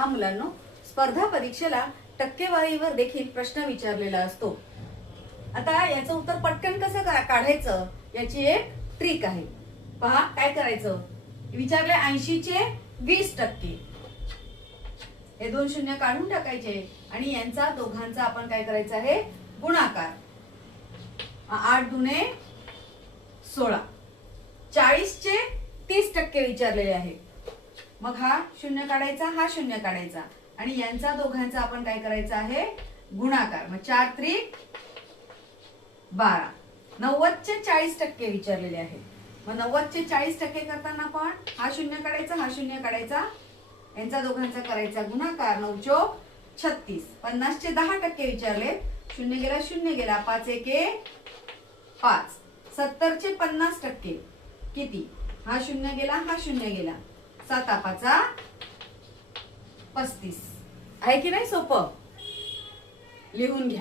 पहा मुलांनो, स्पर्धा परीक्षेला टक्केवारीवर देखील प्रश्न विचारलेला असतो. आता याचं उत्तर पटकन कसं काढायचं याची एक ट्रिक आहे. पहा काय करायचं. विचारले 80 चे 20%. हे दोन शून्य काढून टाकायचे आणि यांचा दोघांचा आपण काय करायचं आहे, गुणाकार. 8 दुने 16. 40 चे 30% विचारलेले आहे. मग हा शून्य काढायचा, हा शून्य काढायचा आणि यांचा दोघांचा आपण काय करायचा आहे, गुणाकार. मग 4 त्रिक 12. 90 चे 40% विचारलेले आहे. मग 90 चे 40% करताना आपण हा शून्य काढायचा, हा शून्य काढायचा, यांचा दोघांचा करायचा गुणाकार. 9 चोक 36. 50 चे 10% विचारले. शून्य गेला, शून्य गेला, 5 एके 5. 70 चे 50% किती. हा शून्य गेला, हा शून्य गेला, 7 पाचा 35. आहे की नाही सोपं. लिहून घ्या.